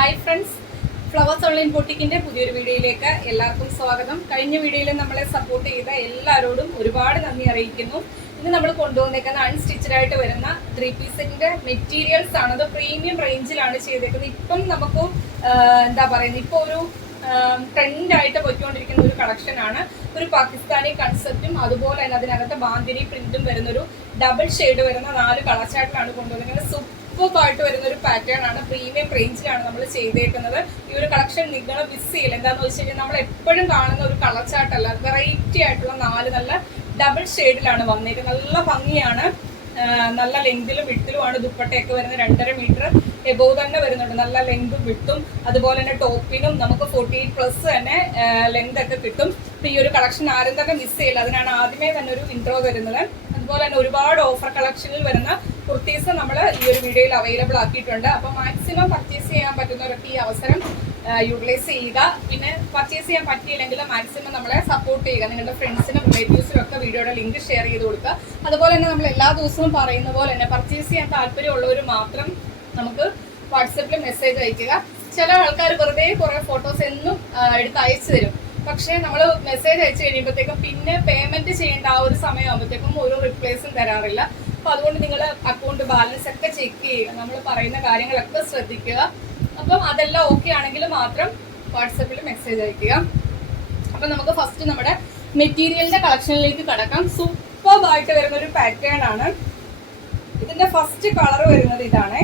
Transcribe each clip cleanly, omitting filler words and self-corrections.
Hi friends, flowers online ബൊട്ടിക്കിന്റെ പുതിയൊരു വീഡിയോയിലേക്ക് എല്ലാവർക്കും സ്വാഗതം. കഴിഞ്ഞ വീഡിയോയിൽ നമ്മളെ സപ്പോർട്ട് ചെയ്ത എല്ലാവരോടും ഒരുപാട് നന്ദി അറിയിക്കുന്നു. ഇന്ന് നമ്മൾ കൊണ്ടുവന്നേക്കുന്ന അൺസ്റ്റിച്ചഡ് ആയിട്ട് വരുന്ന 3 പീസിന്റെ മെറ്റീരിയൽസ് ആണ്. അത് പ്രീമിയം റേഞ്ചിലാണ് ചെയ്തേക്കുന്നത്. ഇപ്പം നമുക്ക് എന്താ പറയുന്നത്, ഇപ്പോൾ ഒരു ട്രെൻഡായിട്ട് പോയിക്കൊണ്ടിരിക്കുന്ന ഒരു കളക്ഷൻ ആണ്. ഒരു പാകിസ്ഥാനി കൺസെപ്റ്റും അതുപോലെ തന്നെ അതിനകത്ത് ബാന്തിനി പ്രിന്റും വരുന്നൊരു ഡബിൾ ഷെയ്ഡ് വരുന്ന 4 കളർ ചാർട്ടിലാണ് കൊണ്ടുവന്നിരിക്കുന്നത്. സൂപ്പറായിട്ട് വരുന്ന ഒരു പാറ്റേൺ ആണ്. പ്രീമിയം റേഞ്ചിലാണ് നമ്മൾ ചെയ്തേക്കുന്നത്. ഈ ഒരു കളക്ഷൻ നിങ്ങൾ മിസ് ചെയ്യില്ല. എന്താണെന്ന് വെച്ച് കഴിഞ്ഞാൽ നമ്മൾ എപ്പോഴും കാണുന്ന ഒരു കളർ ചാർട്ട് അല്ല, വെറൈറ്റി ആയിട്ടുള്ള 4 നല്ല ഡബിൾ ഷെയ്ഡിലാണ് വന്നേക്കുന്നത്. നല്ല ഭംഗിയാണ്. നല്ല ലെങ്തിലും വിട്ടിലുമാണ് ദുപ്പട്ടയൊക്കെ വരുന്നത്. 2.5 മീറ്റർ എബോവ് തന്നെ വരുന്നുണ്ട്. നല്ല ലെങ്തും വിട്ടും അതുപോലെ തന്നെ ടോപ്പിനും നമുക്ക് 48+ തന്നെ ലെങ്ത് ഒക്കെ കിട്ടും. ഈ ഒരു കളക്ഷൻ ആരും തന്നെ മിസ് ചെയ്യില്ല. അതിനാണ് ആദ്യമേ തന്നെ ഒരു ഇൻട്രോ വരുന്നത്. അതുപോലെ തന്നെ ഒരുപാട് ഓഫർ കളക്ഷനിൽ വരുന്ന കുർത്തീസ് നമ്മൾ ഈ ഒരു വീഡിയോയിൽ അവൈലബിൾ ആക്കിയിട്ടുണ്ട്. അപ്പോൾ മാക്സിമം പർച്ചേസ് ചെയ്യാൻ പറ്റുന്നവരൊക്കെ ഈ അവസരം യൂട്ടിലൈസ് ചെയ്യുക. പിന്നെ പർച്ചേസ് ചെയ്യാൻ പറ്റിയില്ലെങ്കിൽ മാക്സിമം നമ്മളെ സപ്പോർട്ട് ചെയ്യുക. നിങ്ങളുടെ ഫ്രണ്ട്സിനും റിലേറ്റീവ്സിനും ഒക്കെ വീഡിയോയുടെ ലിങ്ക് ഷെയർ ചെയ്ത് കൊടുക്കുക. അതുപോലെ തന്നെ നമ്മൾ എല്ലാ ദിവസവും പറയുന്ന പോലെ തന്നെ പർച്ചേസ് ചെയ്യാൻ താല്പര്യമുള്ളവർ മാത്രം നമുക്ക് വാട്സപ്പിൽ മെസ്സേജ് അയക്കുക. ചില ആൾക്കാർ വെറുതെ കുറേ ഫോട്ടോസ് എന്നും എടുത്ത് അയച്ചു തരും. പക്ഷേ നമ്മൾ മെസ്സേജ് അയച്ചു കഴിയുമ്പോഴത്തേക്കും പിന്നെ പേയ്മെന്റ് ചെയ്യേണ്ട ആ ഒരു സമയമാകുമ്പോഴത്തേക്കും ഒരു റിപ്ലൈസും തരാറില്ല. അപ്പോൾ അതുകൊണ്ട് നിങ്ങൾ അക്കൗണ്ട് ബാലൻസ് ഒക്കെ ചെക്ക് ചെയ്യുക. നമ്മൾ പറയുന്ന കാര്യങ്ങളൊക്കെ ശ്രദ്ധിക്കുക. അപ്പം അതെല്ലാം ഓക്കെ ആണെങ്കിൽ മാത്രം വാട്സപ്പിൽ മെസ്സേജ് അയക്കുക. അപ്പം നമുക്ക് ഫസ്റ്റ് നമ്മുടെ മെറ്റീരിയലിന്റെ കളക്ഷനിലേക്ക് കടക്കാം. സൂപ്പറായിട്ട് വരുന്ന ഒരു പാറ്റേൺ ആണ്. ഇതിന്റെ ഫസ്റ്റ് കളർ വരുന്നത് ഇതാണ്.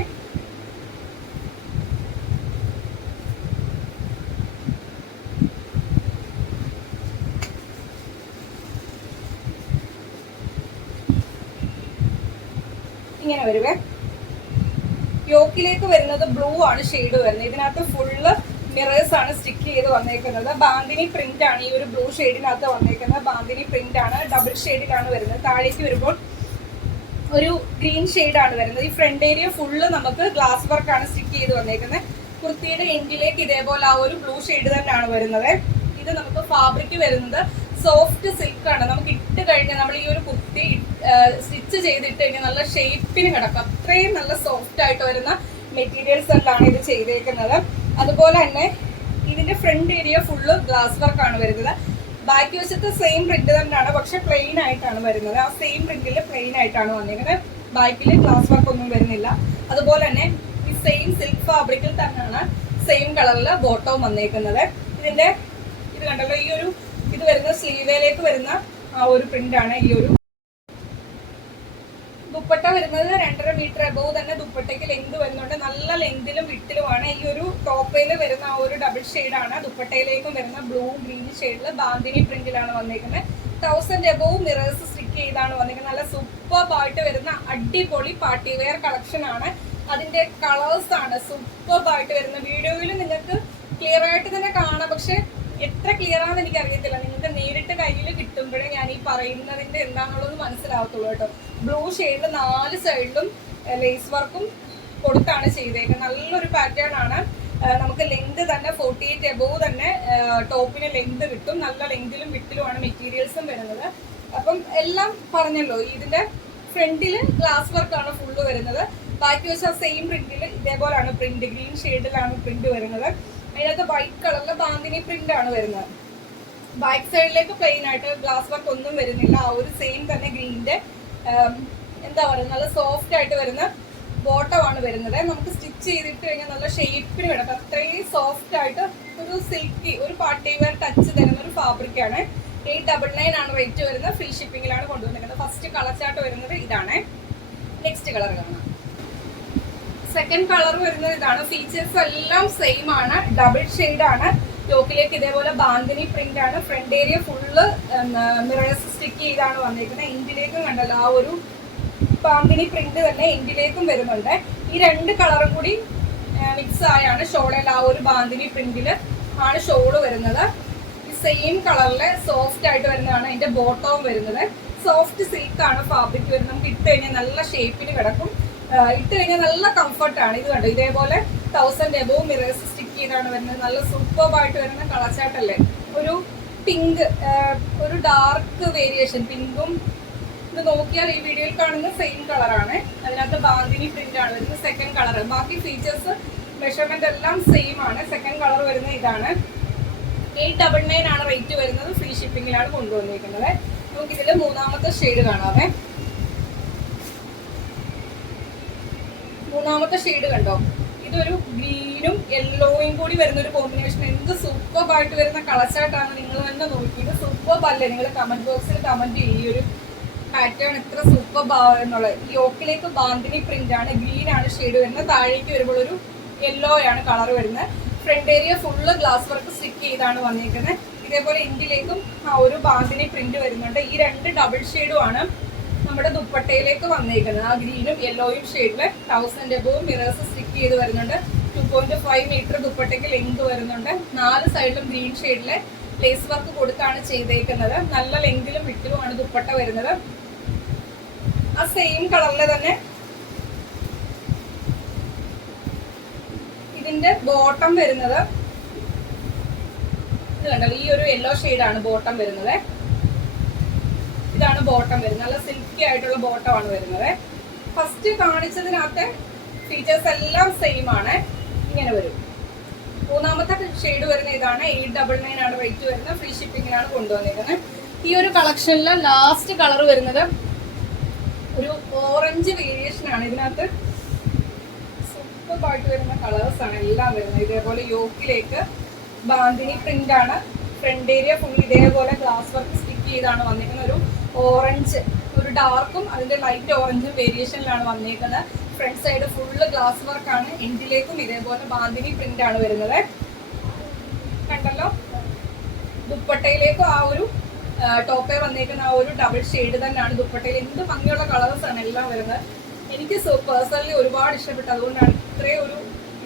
ഇങ്ങനെ വരുവേ. യോക്കിലേക്ക് വരുന്നത് ബ്ലൂ ആണ് ഷെയ്ഡ് വരുന്നത്. ഇതിനകത്ത് ഫുള്ള് മിറേഴ്സ് ആണ് സ്റ്റിക്ക് ചെയ്ത് വന്നേക്കുന്നത്. ബാന്തിനി പ്രിന്റ് ആണ് ഈ ഒരു ബ്ലൂ ഷെയ്ഡിനകത്ത് വന്നേക്കുന്നത്. ബാന്തിനി പ്രിന്റ് ആണ്, ഡബിൾ ഷെയ്ഡിലാണ് വരുന്നത്. താഴേക്ക് വരുമ്പോൾ ഒരു ഗ്രീൻ ഷെയ്ഡാണ് വരുന്നത്. ഈ ഫ്രണ്ട് ഏരിയ ഫുള്ള് നമുക്ക് ഗ്ലാസ് വർക്ക് ആണ് സ്റ്റിക്ക് ചെയ്ത് വന്നേക്കുന്നത്. കുർത്തിയുടെ എൻഡിലേക്ക് ഇതേപോലെ ആ ഒരു ബ്ലൂ ഷെയ്ഡ് തന്നെയാണ് വരുന്നത്. ഇത് നമുക്ക് ഫാബ്രിക് വരുന്നത് സോഫ്റ്റ് സിൽക്ക് ആണ്. നമുക്ക് ഇട്ട് കഴിഞ്ഞാൽ നമ്മൾ ഈ ഒരു കുർത്തി സ്റ്റിച്ച് ചെയ്തിട്ട് കഴിഞ്ഞാൽ നല്ല ഷേപ്പിന് കിടക്കും. അത്രയും നല്ല സോഫ്റ്റ് ആയിട്ട് വരുന്ന മെറ്റീരിയൽസ് എല്ലാം ഇത് ചെയ്തേക്കുന്നത്. അതുപോലെ തന്നെ ഇതിന്റെ front area full glass work ആണ് വരുന്നത്. ബാക്കി വശത്ത് സെയിം പ്രിന്റ് തന്നെയാണ്, പക്ഷെ പ്ലെയിൻ ആയിട്ടാണ് വരുന്നത്. ആ സെയിം പ്രിന്റിൽ പ്ലെയിൻ ആയിട്ടാണ് വന്നിരിക്കുന്നത്. ബാക്കിൽ ഗ്ലാസ് വർക്ക് ഒന്നും വരുന്നില്ല. അതുപോലെ തന്നെ ഈ സെയിം സിൽക്ക് ഫാബ്രിക്കിൽ തന്നെയാണ് സെയിം കളറിൽ ബോട്ടവും വന്നേക്കുന്നത്. ഇതിന്റെ ഇത് കണ്ടല്ലോ, ഈ ഒരു ഇത് വരുന്ന സ്ലീവേലേക്ക് വരുന്ന ആ ഒരു പ്രിന്റ് ആണ്. ഈ ഒരു ദുപ്പട്ട വരുന്നത് 2.5 മീറ്റർ എബോവ് തന്നെ ദുപ്പട്ടയ്ക്ക് ലെങ്ത് വരുന്നുണ്ട്. നല്ല ലെങ്തിലും വിട്ടിലുമാണ്. ഈ ഒരു ടോപ്പയിൽ വരുന്ന ആ ഒരു ഡബിൾ ഷെയ്ഡാണ്. ദുപ്പട്ടയിലേക്കും വരുന്ന ബ്ലൂ ഗ്രീൻ ഷെയ്ഡിൽ ബാന്തിനി പ്രിന്റിലാണ് വന്നിരിക്കുന്നത്. 1000 എബോവ് മിറേഴ്സ് സ്റ്റിക്ക് ചെയ്താണ് വന്നിരിക്കുന്നത്. നല്ല സൂപ്പറായിട്ട് വരുന്ന അടിപൊളി പാർട്ടി വെയർ കളക്ഷൻ ആണ്. അതിന്റെ കളേഴ്സ് ആണ് സൂപ്പറായിട്ട് വരുന്നത്. വീഡിയോയിൽ നിങ്ങൾക്ക് ക്ലിയർ ആയിട്ട് തന്നെ കാണാം, പക്ഷെ എത്ര ക്ലിയർ ആണെന്ന് എനിക്ക് അറിയത്തില്ല. നിങ്ങൾക്ക് നേരിട്ട് കയ്യിൽ കിട്ടുമ്പോഴേ ഞാൻ ഈ പറയുന്നതിന്റെ എന്താണെന്നുള്ളത് മനസ്സിലാവത്തുള്ളൂ കേട്ടോ. ബ്ലൂ ഷെയ്ഡിൽ 4 സൈഡിലും ലേസ് വർക്കും കൊടുത്താണ് ചെയ്തേക്കുന്നത്. നല്ലൊരു പാറ്റേൺ ആണ്. നമുക്ക് ലെങ്ത് തന്നെ 48 എബോവ് തന്നെ ടോപ്പിന് ലെങ്ത് കിട്ടും. നല്ല ലെങ്തിലും വിട്ടിലുമാണ് മെറ്റീരിയൽസും വരുന്നത്. അപ്പം എല്ലാം പറഞ്ഞല്ലോ. ഇതിന്റെ ഫ്രണ്ടില് ഗ്ലാസ് വർക്കാണ് ഫുള്ള് വരുന്നത്. ബാക്കി വെച്ചാൽ സെയിം പ്രിന്റിൽ ഇതേപോലെയാണ് പ്രിന്റ്. ഗ്രീൻ ഷെയ്ഡിലാണ് പ്രിന്റ് വരുന്നത്. അതിനകത്ത് വൈറ്റ് കളറിൽ ബാന്തിനി പ്രിന്റ് ആണ് വരുന്നത്. ബാക്ക് സൈഡിലേക്ക് പ്ലെയിൻ ആയിട്ട് ഗ്ലാസ് വർക്ക് ഒന്നും വരുന്നില്ല. ആ ഒരു സെയിം തന്നെ ഗ്രീനിന്റെ എന്താ പറയുക, നല്ല സോഫ്റ്റ് ആയിട്ട് വരുന്ന ബോട്ടമാണ് വരുന്നത്. നമുക്ക് സ്റ്റിച്ച് ചെയ്തിട്ട് കഴിഞ്ഞാൽ നല്ല ഷേപ്പിന് കിടക്കും. അത്രയും സോഫ്റ്റ് ആയിട്ട് ഒരു സിൽക്കി, ഒരു പാർട്ടി വെയർ ടച്ച് തരുന്ന ഒരു ഫാബ്രിക് ആണ്. 899 ആണ് റേറ്റ് വരുന്നത്. ഫ്രീ ഷിപ്പിംഗിലാണ് കൊണ്ടുവന്നിരിക്കുന്നത്. ഫസ്റ്റ് കളർ ചാർട്ട് വരുന്നത് ഇതാണ്. നെക്സ്റ്റ് കളർ കാണാം. സെക്കൻഡ് കളർ വരുന്നത് ഇതാണ്. ഫീച്ചേഴ്സ് എല്ലാം സെയിം ആണ്. ഡബിൾ ഷെയ്ഡ് ആണ്. യോക്കിലേക്ക് ഇതേപോലെ ബാന്തിനി പ്രിന്റ് ആണ്. Front area full mirrors stick ചെയ്താണ് വന്നിരിക്കുന്നത്. എൻഡിലേക്കും കണ്ടല്ലോ ആ ഒരു ബാന്തിനി പ്രിന്റ് തന്നെ എൻഡിലേക്കും വരുന്നുണ്ട്. ഈ 2 കളറും കൂടി മിക്സ് ആയാണ് ഷോളിൽ ആ ഒരു ബാന്തിനി പ്രിന്റിൽ ആണ് ഷോള് വരുന്നത്. ഈ സെയിം കളറില് സോഫ്റ്റ് ആയിട്ട് വരുന്നതാണ് അതിന്റെ ബോട്ടവും വരുന്നത്. സോഫ്റ്റ് സിൽക്ക് ആണ് ഫാബ്രിക് വരുന്നത്. നമുക്ക് ഇട്ട് കഴിഞ്ഞാൽ നല്ല ഷേപ്പിന് കിടക്കും. ഇട്ട് കഴിഞ്ഞാൽ നല്ല കംഫർട്ടാണ്. ഇത് കണ്ടോ, ഇതേപോലെ 1000 എബോവ് മിറേഴ്സ് സ്റ്റിക്ക് ചെയ്താണ് വരുന്നത്. നല്ല സൂപ്പറായിട്ട് വരുന്ന കളർ ചാർട്ടല്ലേ. ഒരു പിങ്ക്, ഒരു ഡാർക്ക് വേരിയേഷൻ പിങ്കും. ഇത് നോക്കിയാൽ ഈ വീഡിയോയിൽ കാണുന്ന സെയിം കളറാണ്. അതിനകത്ത് ബാന്തിനി പ്രിന്റ് ആണ് വരുന്നത്. Second colour. ബാക്കി ഫീച്ചേഴ്സ് മെഷർമെന്റ് എല്ലാം സെയിം ആണ്. സെക്കൻഡ് കളർ വരുന്നത് ഇതാണ്. 899 ആണ് റേറ്റ് വരുന്നത്. ഫ്രീ ഷിപ്പിംഗിലാണ് കൊണ്ടുവന്നിരിക്കുന്നത്. നമുക്ക് ഇതിൽ മൂന്നാമത്തെ ഷെയ്ഡ് കാണാവേ. മൂന്നാമത്തെ ഷെയ്ഡ് കണ്ടോ, ഇതൊരു ഗ്രീനും യെല്ലോയും കൂടി വരുന്ന ഒരു കോമ്പിനേഷൻ. എന്ത് സൂപ്പർബായിട്ട് വരുന്ന കളർ ചാർട്ടാണ്. നിങ്ങൾ തന്നെ നോക്കിയിട്ട് സൂപ്പർബ് അല്ലേ? നിങ്ങൾ കമന്റ് ബോക്സിൽ കമന്റ് ചെയ്യും ഈ ഒരു പാറ്റേൺ എത്ര സൂപ്പർബ് എന്നുള്ളത്. ഈ യോക്കിലേക്ക് ബാന്തിനി പ്രിന്റ് ആണ്. ഗ്രീൻ ആണ് ഷെയ്ഡ് വരുന്നത്. താഴേക്ക് വരുമ്പോൾ ഒരു യെല്ലോ ആണ് കളർ വരുന്നത്. Front area full glass work stick ചെയ്താണ് വന്നിരിക്കുന്നത്. ഇതേപോലെ എൻഡിലേക്കും ആ ഒരു ബാന്തിനി പ്രിന്റ് വരുന്നുണ്ട്. ഈ രണ്ട് ഡബിൾ ഷെയ്ഡും ആണ് നമ്മുടെ ദുപ്പട്ടയിലേക്ക് വന്നിരിക്കുന്നത്. ആ ഗ്രീനും യെല്ലോയും ഷെയ്ഡില് 1000 എബോവ് മിറേഴ്സ് സ്റ്റിക്ക് ചെയ്ത് വരുന്നുണ്ട്. 2.5 മീറ്റർ ദുപ്പട്ടയ്ക്ക് ലെങ്ത് വരുന്നുണ്ട്. 4 സൈഡിലും ഗ്രീൻ ഷെയ്ഡില് ലേസ് വർക്ക് കൊടുത്താണ് ചെയ്തേക്കുന്നത്. നല്ല ലെങ്തിലും വിട്ടിലുമാണ് ദുപ്പട്ട വരുന്നത്. ആ സെയിം കളറില് തന്നെ ഇതിന്റെ ബോട്ടം വരുന്നത് ഇത് കണ്ടല്ലോ, ഈ ഒരു യെല്ലോ ഷെയ്ഡാണ് ബോട്ടം വരുന്നത്. ഇതാണ് ബോട്ടം വരുന്നത്. നല്ല സിൽക്കി ആയിട്ടുള്ള ബോട്ടം ആണ് വരുന്നത്. ഫസ്റ്റ് കാണിച്ചതിനകത്തെ ഫീച്ചേഴ്സ് എല്ലാം സെയിം ആണ്. ഇങ്ങനെ വരും. മൂന്നാമത്തെ ഷെയ്ഡ് വരുന്ന ഇതാണ്. 899 ആണ് റേറ്റ് വരുന്നത്. ഫ്രീ ഷിപ്പിംഗിലാണ് കൊണ്ടുവന്നിരിക്കുന്നത്. ഈ ഒരു കളക്ഷനിലെ ലാസ്റ്റ് കളർ വരുന്നത് ഒരു ഓറഞ്ച് വേരിയേഷൻ ആണ്. ഇതിനകത്ത് സൂപ്പർബായിട്ട് വരുന്ന കളേഴ്സ് ആണ് എല്ലാം വരുന്നത്. ഇതേപോലെ യോക്കിലേക്ക് ബാന്തിനി പ്രിന്റ് ആണ്. ഫ്രണ്ട് ഏരിയ ഫുൾ ഇതേപോലെ ഗ്ലാസ് വർക്ക് സ്റ്റിക്ക് ചെയ്താണ് വന്നിരിക്കുന്നത്. ഒരു ഓറഞ്ച്, ഒരു ഡാർക്കും അതിന്റെ ലൈറ്റ് ഓറഞ്ചും വേരിയേഷനിലാണ് വന്നിരിക്കുന്നത്. Front side full glass work ആണ്. എൻഡിലേക്കും ഇതേപോലെ ബാന്തിനി പ്രിന്റ് ആണ് വരുന്നത്. കണ്ടല്ലോ, ദുപ്പട്ടയിലേക്കും ആ ഒരു ടോപ്പേ വന്നിരിക്കുന്ന ആ ഒരു ഡബിൾ ഷെയ്ഡ് തന്നെയാണ് ദുപ്പട്ടയിൽ. എന്ത് ഭംഗിയുള്ള കളേഴ്സ് ആണ് എല്ലാം വരുന്നത്. എനിക്ക് പേഴ്സണലി ഒരുപാട് ഇഷ്ടപ്പെട്ടു. അതുകൊണ്ടാണ് ഇത്രയും ഒരു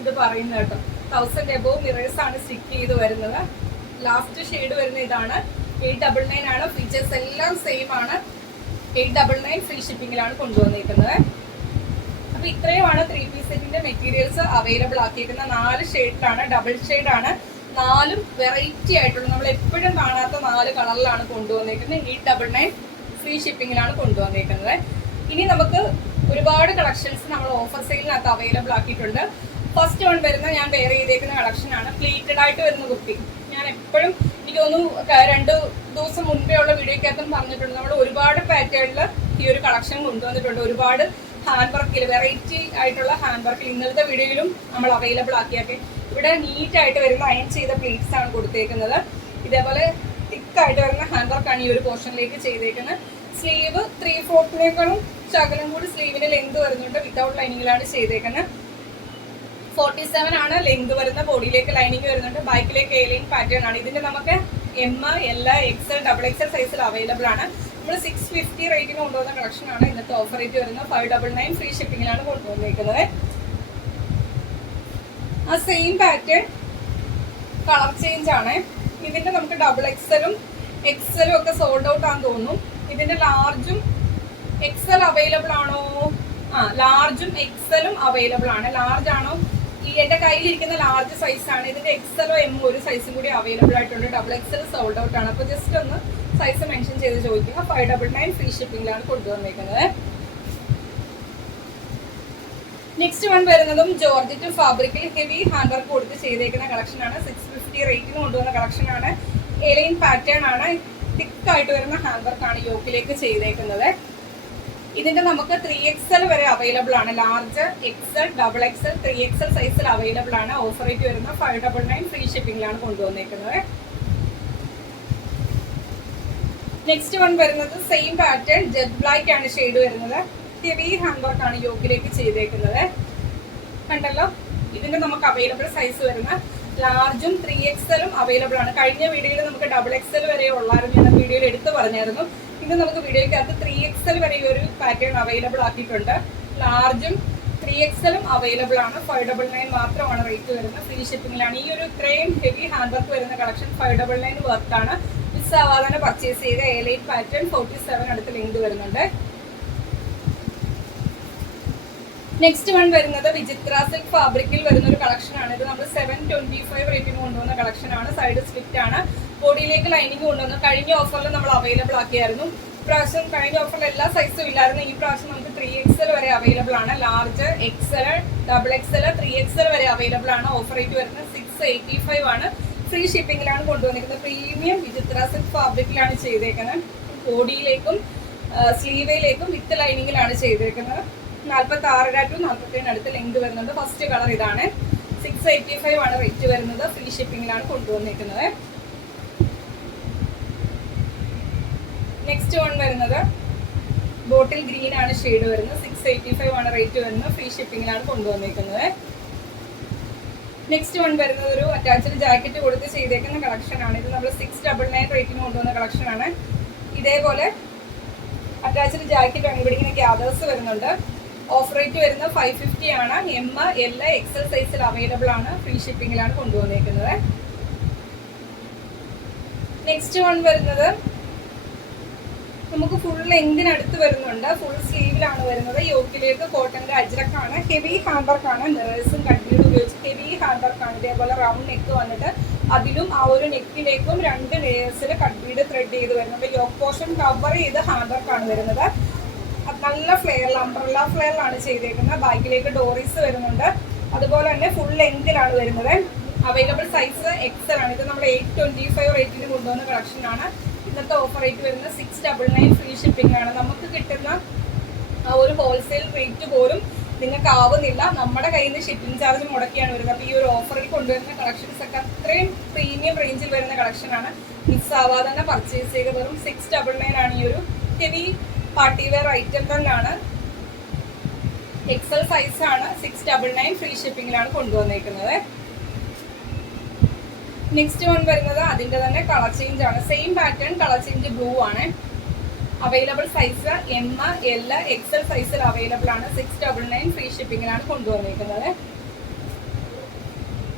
ഇത് പറയുന്നത് കേട്ടോ. 1000 എബോവ് മിറേഴ്സ് ആണ് സ്റ്റിക്ക് ചെയ്ത് വരുന്നത്. ലാസ്റ്റ് ഷെയ്ഡ് വരുന്ന ഇതാണ്. 899 ആണ്. ഫീച്ചേഴ്സ് എല്ലാം സെയിം ആണ്. 899 ഫ്രീ ഷിപ്പിംഗിലാണ് കൊണ്ടുവന്നിരിക്കുന്നത്. അപ്പൊ ഇത്രയുമാണ് 3 പീസ് സെറ്റിന്റെ മെറ്റീരിയൽസ് അവൈലബിൾ ആക്കിയിരിക്കുന്ന. 4 ഷെയ്ഡിലാണ്, ഡബിൾ ഷെയ്ഡാണ്. 4 വെറൈറ്റി ആയിട്ടുള്ള, നമ്മൾ എപ്പോഴും കാണാത്ത 4 കളറിലാണ് കൊണ്ടുവന്നിരിക്കുന്നത്. 899 ഫ്രീ ഷിപ്പിംഗിലാണ് കൊണ്ടുവന്നിരിക്കുന്നത്. ഇനി നമുക്ക് ഒരുപാട് കളക്ഷൻസ് നമ്മൾ ഓഫർ സെയിലിനകത്ത് അവൈലബിൾ ആക്കിയിട്ടുണ്ട്. ഫസ്റ്റ് വൺ വരുന്ന ഞാൻ വെയർ ചെയ്തേക്കുന്ന കളക്ഷൻ ആണ്. പ്ലീറ്റഡ് ആയിട്ട് വരുന്ന കുർത്തി. ഞാൻ എപ്പോഴും എനിക്ക് തോന്നുന്നു 2 ദിവസം മുൻപേ ഉള്ള വീഡിയോക്കകത്തും പറഞ്ഞിട്ടുണ്ട്. നമ്മൾ ഒരുപാട് പാറ്റേണിൽ ഈ ഒരു കളക്ഷൻ കൊണ്ടുവന്നിട്ടുണ്ട്. ഒരുപാട് ഹാൻഡ് വർക്കിൽ, വെറൈറ്റി ആയിട്ടുള്ള ഹാൻഡ് വർക്കിൽ ഇന്നലത്തെ വീഡിയോയിലും നമ്മൾ അവൈലബിൾ ആക്കിയൊക്കെ. ഇവിടെ നീറ്റ് ആയിട്ട് വരുന്ന അയൺ ചെയ്ത പ്ലീറ്റ്സ് ആണ് കൊടുത്തേക്കുന്നത്. ഇതേപോലെ തിക്കായിട്ട് വരുന്ന ഹാൻഡ് വർക്കാണ് ഈ ഒരു പോർഷനിലേക്ക് ചെയ്തേക്കുന്നത്. സ്ലീവ് 3/4 ശകലം കൂടി സ്ലീവിന് ലെങ്ത് വരുന്നുണ്ട്. വിത്തൗട്ട് ലൈനിങ്ങിലാണ് ചെയ്തേക്കുന്നത്. 47 ആണ് ലെങ്ത് വരുന്ന. ബോഡിയിലേക്ക് ലൈനിങ് വരുന്നുണ്ട്. ബാക്കിലേക്ക് എ ലൈൻ പാറ്റേൺ ആണ്. ഇതിന്റെ നമുക്ക് M, L, XL, XXL സൈസിൽ അവൈലബിൾ ആണ്. നമ്മൾ 650 റേറ്റിന് കൊണ്ടുവന്ന കളക്ഷൻ ആണ്. ഇന്നത്തെ ഓഫർ റേറ്റ് വരുന്നത് 599 ഫ്രീ ഷിപ്പിംഗിലാണ് കൊണ്ടുവന്നിരിക്കുന്നത്. ആ സെയിം പാറ്റേൺ കളർ ചേഞ്ച് ആണ്. ഇതിന്റെ നമുക്ക് XXL ഒക്കെ സോൾഡ് ഔട്ട് ആണെന്ന് തോന്നുന്നു. ഇതിന്റെ ലാർജും XL അവൈലബിൾ ആണോ? ലാർജും XLും അവൈലബിൾ ആണ്. ലാർജ് ആണോ? ഈ എന്റെ കയ്യിലിരിക്കുന്ന ലാർജ് സൈസ് ആണ്. ഇതിന്റെ XLോ M ഒരു സൈസും കൂടി അവൈലബിൾ ആയിട്ടുണ്ട്. XXL സോൾഡ് ഔട്ട് ആണ്. അപ്പൊ ജസ്റ്റ് ഒന്ന് സൈസ് മെൻഷൻ ചെയ്ത് ചോദിക്കുക. 599 ഫ്രീ ഷിപ്പിംഗിലാണ് കൊണ്ടുവന്നിരിക്കുന്നത്. നെക്സ്റ്റ് വൺ വരുന്നതും ജോർജറ്റ് ഫാബ്രിക്കിൽ ഹെവി ഹാൻഡ് വർക്ക് കൊടുത്ത് ചെയ്തേക്കുന്ന കളക്ഷൻ ആണ്. 650 റേറ്റിന് കൊണ്ടുവന്ന കളക്ഷൻ ആണ്. എലൈൻ പാറ്റേൺ ആണ്. തിക്കായിട്ട് വരുന്ന ഹാൻഡ് വർക്ക് ആണ് യോക്കിലേക്ക് ചെയ്തേക്കുന്നത്. ഇതിന്റെ നമുക്ക് 3XL വരെ അവൈലബിൾ ആണ്. ലാർജ്, XL, XXL, 3XL സൈസിൽ അവൈലബിൾ ആണ്. ഓഫർ റേറ്റ് വരുന്ന 599 ഫ്രീ ഷിപ്പിംഗിലാണ് കൊണ്ടുവന്നിരിക്കുന്നത്. നെക്സ്റ്റ് വൺ വരുന്നത് സെയിം പാറ്റേൺ ജെറ്റ് ബ്ലാക്ക് ആണ് ഷെയ്ഡ് വരുന്നത്. ഹെവി ഹാൻഡ് വർക്ക് ആണ് യോക്കിലേക്ക് ചെയ്തേക്കുന്നത്. കണ്ടല്ലോ, ഇതിന്റെ നമുക്ക് അവൈലബിൾ സൈസ് വരുന്ന ലാർജും 3XLും അവൈലബിൾ ആണ്. കഴിഞ്ഞ വീഡിയോയിൽ നമുക്ക് XXL വരെ ഉള്ളായിരുന്നു. ഞാൻ വീഡിയോയിൽ എടുത്ത് പറഞ്ഞായിരുന്നു. ഇന്ന് നമുക്ക് വീഡിയോയ്ക്കകത്ത് 3XL വരെ ഈ ഒരു പാറ്റേൺ അവൈലബിൾ ആക്കിയിട്ടുണ്ട്. ലാർജും 3XLും അവൈലബിൾ ആണ്. 599 മാത്രമാണ് റേറ്റ് വരുന്നത്. ഫ്രീ ഷിപ്പിംഗിലാണ്. ഈ ഒരു ഇത്രയും ഹെവി ഹാൻഡ് വർക്ക് വരുന്ന കളക്ഷൻ 599 വർത്താണ്. മിസ്സാവാതെ തന്നെ പർച്ചേസ് ചെയ്ത എലൈറ്റ് പാറ്റേൺ 47 അടുത്ത് ലെങ്ത് വരുന്നുണ്ട്. നെക്സ്റ്റ് വൺ വരുന്നത് വിചിത്ര സിൽക്ക് ഫാബ്രിക്കിൽ വരുന്ന ഒരു കളക്ഷൻ ആണ്. ഇത് നമ്മൾ 725 റേറ്റിന് കൊണ്ടുവന്ന കളക്ഷൻ ആണ്. സൈഡ് സ്ലിറ്റ് ആണ്. ബോഡിയിലേക്ക് ലൈനിങ് കൊണ്ടുവന്നു. കഴിഞ്ഞ ഓഫറിൽ നമ്മൾ അവൈലബിൾ ആക്കിയായിരുന്നു. ഇപ്രാവശ്യം കഴിഞ്ഞ ഓഫറിൽ എല്ലാ സൈസും ഇല്ലായിരുന്നു. ഈ പ്രാവശ്യം നമുക്ക് 3XL വരെ അവൈലബിൾ ആണ്. Large, XL XL, XXL, 3XL വരെ അവൈലബിൾ ആണ്. ഓഫർ റേറ്റ് വരുന്നത് 685 ആണ്. ഫ്രീ ഷിപ്പിംഗിലാണ് കൊണ്ടുവന്നിരിക്കുന്നത്. പ്രീമിയം വിചിത്ര സിൽക്ക് ഫാബ്രിക്കിലാണ് ചെയ്തേക്കുന്നത്. ബോഡിയിലേക്കും സ്ലീവിലേക്കും വിത്ത് ലൈനിങ്ങിലാണ് ചെയ്തേക്കുന്നത്. 46 to 47 അടുത്ത് ലെങ്ത് വരുന്നുണ്ട്. ഫസ്റ്റ് കളർ ഇതാണ്. 685 ആണ് റേറ്റ് വരുന്നത്. ഫ്രീ ഷിപ്പിംഗിലാണ് കൊണ്ടുവന്നിരിക്കുന്നത്. നെക്സ്റ്റ് വൺ വരുന്നത് ബോട്ടിൽ ഗ്രീൻ ആണ് ഷെയ്ഡ് വരുന്നത്. 685 ആണ് റേറ്റ് വരുന്നത്. ഫ്രീ ഷിപ്പിംഗിലാണ് കൊണ്ടുവന്നിരിക്കുന്നത്. നെക്സ്റ്റ് വൺ വരുന്നത് ഒരു അറ്റാച്ച്ഡ് ജാക്കറ്റ് കൊടുത്ത് ചെയ്തേക്കുന്ന കളക്ഷൻ ആണ്. ഇത് നമ്മൾ 699 റേറ്റിന് കൊണ്ടുവന്ന കളക്ഷൻ ആണ്. ഇതേപോലെ അറ്റാച്ച്ഡ് ജാക്കറ്റ് ആണ്. ഇവിടെ ഇങ്ങനെ ഗ്യാദേഴ്സ് വരുന്നുണ്ട്. ഓഫർ റേറ്റ് വരുന്നത് 550 ആണ്. M, L, XL സൈസിൽ അവൈലബിൾ ആണ്. ഫ്രീ ഷിപ്പിംഗിലാണ് കൊണ്ടുവന്നിരിക്കുന്നത്. നെക്സ്റ്റ് വൺ വരുന്നത് നമുക്ക് ഫുൾ ലെങ്തിനടുത്ത് വരുന്നുണ്ട്. ഫുൾ സ്ലീവിലാണ് വരുന്നത്. യോക്കിലേക്ക് കോട്ടന്റെ അജ്രക്കാണ്. ഹെവി ഹാൻഡ് വർക്കാണ്. മിറേഴ്സും കട്ടിലും ഉപയോഗിച്ച് ഹെവി ഹാൻഡ് വർക്കാണ്. ഇതേപോലെ റൗണ്ട് നെക്ക് വന്നിട്ട് അതിലും ആ ഒരു നെക്കിലേക്കും 2 ലേയേഴ്സിൽ കട്ട് ബീഡ് ത്രെഡ് ചെയ്ത് വരുന്നുണ്ട്. യോക്ക് പോർഷൻ കവർ ചെയ്ത് ഹാൻഡ് വർക്കാണ് വരുന്നത്. നല്ല ഫ്ലെയറിൽ അംബ്രല്ല ഫ്ലെയറിലാണ് ചെയ്തേക്കുന്നത്. ബാക്കിലേക്ക് ഡോറീസ് വരുന്നുണ്ട്. അതുപോലെ തന്നെ ഫുൾ ലെങ്തിലാണ് വരുന്നത്. അവൈലബിൾ സൈസ് XL ആണ്. ഇത് നമ്മൾ 825 റേറ്റിന് കൊണ്ടുവന്ന കളക്ഷൻ ആണ്. ഇന്നത്തെ ഓഫർ റേറ്റ് വരുന്നത് 699. ഫ്രീ ഷിപ്പിംഗ് ആണ്. നമുക്ക് കിട്ടുന്ന ആ ഒരു ഹോൾസെയിൽ റേറ്റ് പോലും നിങ്ങൾക്ക് ആവുന്നില്ല. നമ്മുടെ കയ്യിൽ നിന്ന് ഷിപ്പിംഗ് ചാർജ് മുടക്കിയാണ് വരുന്നത്. അപ്പോൾ ഈ ഒരു ഓഫറിൽ കൊണ്ടുവരുന്ന കളക്ഷൻസ് ഒക്കെ അത്രയും പ്രീമിയം റേഞ്ചിൽ വരുന്ന കളക്ഷനാണ്. മിസ് ആവാതെ തന്നെ പർച്ചേസ് ചെയ്ത് വെറും 699 ആണ്. ഈ ഒരു ഹെവി പാർട്ടി വെയർ ഐറ്റം തന്നെയാണ്. XL സൈസ് ആണ്. 699 ഫ്രീ ഷിപ്പിംഗിലാണ് കൊണ്ടുവന്നിരിക്കുന്നത്. നെക്സ്റ്റ് വൺ വരുന്നത് അതിന്റെ തന്നെ കളർ ചേഞ്ച് ആണ്. Same pattern, colour change blue ആണ്. Available size M, L, XL സൈസിൽ അവൈലബിൾ ആണ്. 699 ഫ്രീ ഷിപ്പിംഗിലാണ് കൊണ്ടുവന്നിരിക്കുന്നത്.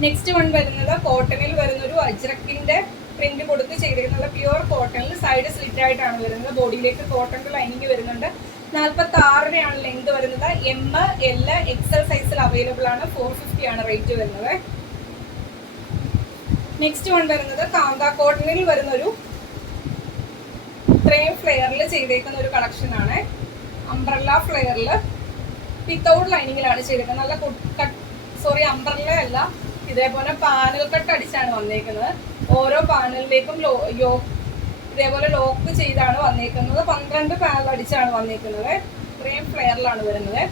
നെക്സ്റ്റ് വൺ വരുന്നത് കോട്ടണിൽ വരുന്നൊരു അജ്രക്കിന്റെ പ്രിന്റ് കൊടുത്ത് ചെയ്തിരിക്കുന്നത്. പ്യുവർ കോട്ടണിൽ സൈഡ് സ്ലിറ്റ് ആയിട്ടാണ് വരുന്നത്. ബോഡിയിലേക്ക് കോട്ടന്റെ ലൈനിങ് വരുന്നുണ്ട്. 46 ആണ് ലെങ്ത് വരുന്നത്. M, L, XL സൈസിൽ അവൈലബിൾ ആണ്. 450 ആണ് റേറ്റ് വരുന്നത്. നെക്സ്റ്റ് വൺ വരുന്നത് കാന്ത കോട്ടണിൽ വരുന്നൊരു ഇത്രയും ഫ്ലെയറിൽ ചെയ്തേക്കുന്ന ഒരു കളക്ഷൻ ആണ്. അംബ്രല്ല ഫ്ലെയറിൽ വിത്തൗട്ട് ലൈനിങ്ങിലാണ് ചെയ്തേക്കുന്നത്. നല്ല അംബ്രല്ല അല്ല, ഇതേപോലെ പാനൽ കട്ട് അടിച്ചാണ് വന്നേക്കുന്നത്. ഓരോ പാനലിലേക്കും ഇതേപോലെ ലോക്ക് ചെയ്താണ് വന്നേക്കുന്നത്. 12 പാനൽ അടിച്ചാണ് വന്നേക്കുന്നത്. ഇത്രയും ഫ്ലെയറിലാണ് വരുന്നത്.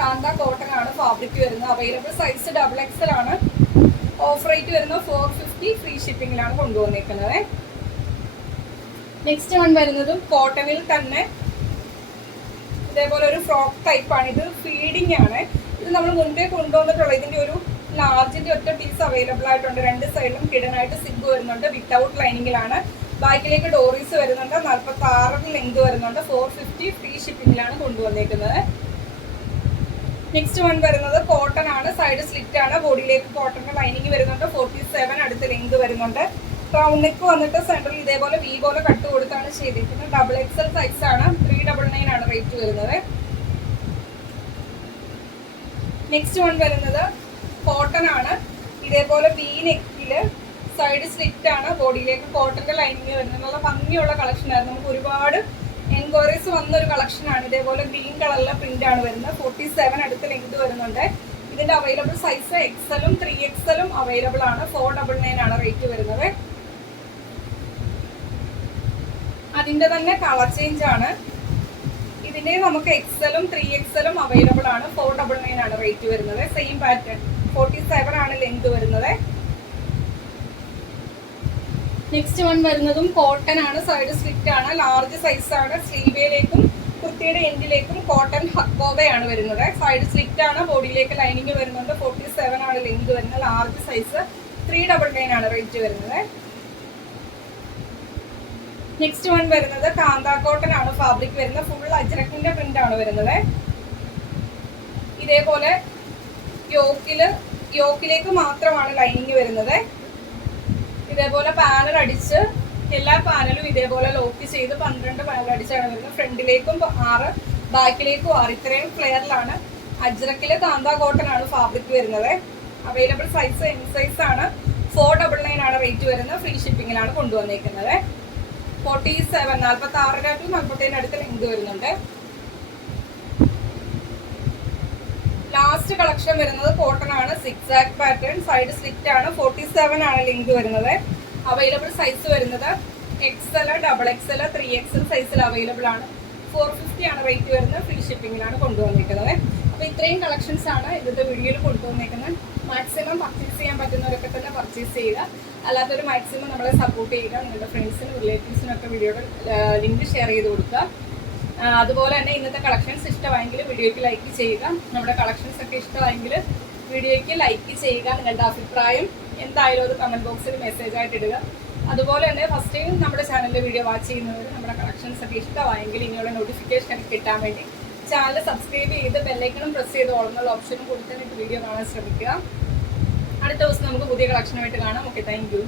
കാന്ത കോട്ടൺ ആണ് ഫാബ്രിക് വരുന്നത്. അവൈലബിൾ സൈസ് XXL ആണ്. ഓഫർ റേറ്റ് വരുന്നത് 450. ഫ്രീ ഷിപ്പിംഗിലാണ് കൊണ്ടുവന്നിരിക്കുന്നത്. നെക്സ്റ്റ് വൺ വരുന്നതും കോട്ടണിൽ തന്നെ ഇതേപോലെ ഒരു ഫ്രോക്ക് ടൈപ്പ് ആണ്. ഇത് ഫീഡിങ് ആണ്. ഇത് നമ്മൾ മുൻപേ കൊണ്ടുവന്നിട്ടുള്ള ഇതിന്റെ ഒരു ലാർജിന്റെ ഒറ്റ പീസ് അവൈലബിൾ ആയിട്ടുണ്ട്. 2 സൈഡിലും ഹിഡൻ ആയിട്ട് സിബ് വരുന്നുണ്ട്. വിത്തൗട്ട് ലൈനിങ്ങിലാണ്. ബാക്കിലേക്ക് ഡോറീസ് വരുന്നുണ്ട്. 46 ലെങ്ത് വരുന്നുണ്ട്. 450 ഫ്രീ ഷിപ്പിംഗിലാണ് കൊണ്ടുവന്നിരിക്കുന്നത്. നെക്സ്റ്റ് വൺ വരുന്നത് കോട്ടൺ ആണ്. സൈഡ് സ്ലിറ്റ് ആണ്. ബോഡിയിലേക്ക് കോട്ടന്റെ ലൈനിങ് വരുന്നുണ്ട്. 47 അടുത്ത് ലെങ്ത് വരുന്നുണ്ട്. റൗണ്ട് നെക്ക് വന്നിട്ട് സെന്ററിൽ ഇതേപോലെ വി പോലെ കട്ട് കൊടുത്താണ് ചെയ്തിരിക്കുന്നത്. XXL സൈസ് ആണ്. 399 ആണ് റേറ്റ് വരുന്നത്. നെക്സ്റ്റ് വൺ വരുന്നത് കോട്ടൺ ആണ്. ഇതേപോലെ വി നെക്കില് സൈഡ് സ്ലിറ്റ് ആണ്. ബോഡിയിലേക്ക് കോട്ടന്റെ ലൈനിങ് വരുന്നത്. നല്ല ഭംഗിയുള്ള കളക്ഷൻ ആയിരുന്നു. നമുക്ക് ഒരുപാട് എൻക്വയറീസ് വന്നൊരു കളക്ഷൻ ആണ്. ഇതേപോലെ ഗ്രീൻ കളറിലെ പ്രിന്റ് ആണ് വരുന്നത്. 47 അടുത്ത് ലെങ്ത് വരുന്നുണ്ട്. ഇതിന്റെ അവൈലബിൾ സൈസ് XL-ഉം 3XL-ഉം അവൈലബിൾ ആണ്. 499 ആണ് റേറ്റ് വരുന്നത്. അതിന്റെ തന്നെ കളർ ചേഞ്ച് ആണ്. ഇതിന്റെ നമുക്ക് XL-ഉം 3XL-ഉം അവൈലബിൾ ആണ്. 499 ആണ് റേറ്റ് വരുന്നത്. Same pattern. 47 ആണ് ലെങ്ത് വരുന്നത്. നെക്സ്റ്റ് വൺ വരുന്നതും കോട്ടൺ ആണ്. സൈഡ് സ്ലിറ്റ് ആണ്. ലാർജ് സൈസ് ആണ്. സ്ലീവിലേക്കും കുർത്തിയുടെ എൻഡിലേക്കും കോട്ടൺ ഹക്കോവയാണ് വരുന്നത്. സൈഡ് സ്ലിറ്റ് ആണ്. ബോഡിയിലേക്ക് ലൈനിങ് വരുന്നുണ്ട്. 47 ആണ് ലെങ്ത് വരുന്നത്. ലാർജ് സൈസ് 399 ആണ് റേറ്റ് വരുന്നത്. നെക്സ്റ്റ് വൺ വരുന്നത് കാന്ത കോട്ടൺ ആണ് ഫാബ്രിക് വരുന്നത്. ഫുൾ അജ്രക്കിന്റെ പ്രിന്റ് ആണ് വരുന്നത്. ഇതേപോലെ യോക്കിലേക്ക് മാത്രമാണ് ലൈനിങ് വരുന്നത്. ഇതേപോലെ പാനൽ അടിച്ച് എല്ലാ പാനലും ഇതേപോലെ ലോക്ക് ചെയ്ത് 12 പാനൽ അടിച്ചാണ് വരുന്നത്. ഫ്രണ്ടിലേക്കും 6, ബാക്കിലേക്കും 6. ഇത്രയും ഫ്ലെയറിലാണ്. അജ്രക്കില് കാന്ത കോട്ടൺ ആണ് ഫാബ്രിക് വരുന്നത്. അവൈലബിൾ സൈസ് M സൈസ് ആണ്. 499 ആണ് റേറ്റ് വരുന്നത്. ഫ്രീ ഷിപ്പിംഗിലാണ് കൊണ്ടുവന്നിരിക്കുന്നത്. 47 46 to 47 അടുത്ത് ലെങ്ത് വരുന്നുണ്ട്. ലാസ്റ്റ് കളക്ഷൻ വരുന്നത് കോട്ടൺ ആണ്, 6 പാറ്റേൺ, സൈഡ് സ്ലിറ്റ് ആണ്, 47 ആണ് ലെങ്ത് വരുന്നത്. അവൈലബിൾ സൈസ് വരുന്നത് XL, XXL, 3XL സൈസിൽ അവൈലബിൾ ആണ്. 450 ആണ് റേറ്റ് വരുന്നത്. ഫ്രീ ഷിപ്പിങ്ങിലാണ് കൊണ്ടുവന്നിരിക്കുന്നത്. അപ്പോൾ ഇത്രയും കളക്ഷൻസ് ആണ് ഇന്നത്തെ വീഡിയോയിൽ കൊണ്ടുവന്നിരിക്കുന്നത്. മാക്സിമം പർച്ചേസ് ചെയ്യാൻ പറ്റുന്നവരൊക്കെ തന്നെ പർച്ചേസ് ചെയ്യുക. അല്ലാത്തൊരു മാക്സിമം നമ്മളെ സപ്പോർട്ട് ചെയ്യുക. നിങ്ങളുടെ ഫ്രണ്ട്സിനും റിലേറ്റീവ്സിനും ഒക്കെ വീഡിയോയുടെ ലിങ്ക് ഷെയർ ചെയ്ത് കൊടുക്കുക. അതുപോലെ തന്നെ ഇന്നത്തെ കളക്ഷൻസ് ഇഷ്ടമായെങ്കിൽ വീഡിയോയ്ക്ക് ലൈക്ക് ചെയ്യുക. നമ്മുടെ കളക്ഷൻസ് ഒക്കെ ഇഷ്ടമായെങ്കിൽ വീഡിയോയ്ക്ക് ലൈക്ക് ചെയ്യുക. നിങ്ങളുടെ അഭിപ്രായം എന്തായാലും ഒരു കമൻറ്റ് ബോക്സിൽ മെസ്സേജ് ആയിട്ട് ഇടുക. അതുപോലെ തന്നെ ഫസ്റ്റ് ടൈം നമ്മുടെ ചാനലിൻ്റെ വീഡിയോ വാച്ച് ചെയ്യുന്നവർ നമ്മുടെ കളക്ഷൻസ് ഒക്കെ ഇഷ്ടമായെങ്കിൽ ഇനിയുള്ള നോട്ടിഫിക്കേഷൻ കിട്ടാൻ വേണ്ടി ചാനൽ സബ്സ്ക്രൈബ് ചെയ്ത് ബെല്ലൈക്കണും പ്രസ് ചെയ്ത് ഓൾന്നുള്ള ഓപ്ഷനും കൊടുത്ത് വീഡിയോ കാണാൻ ശ്രമിക്കുക. അടുത്ത ദിവസം നമുക്ക് പുതിയ കളക്ഷനുമായിട്ട് കാണാം. Okay, thank you.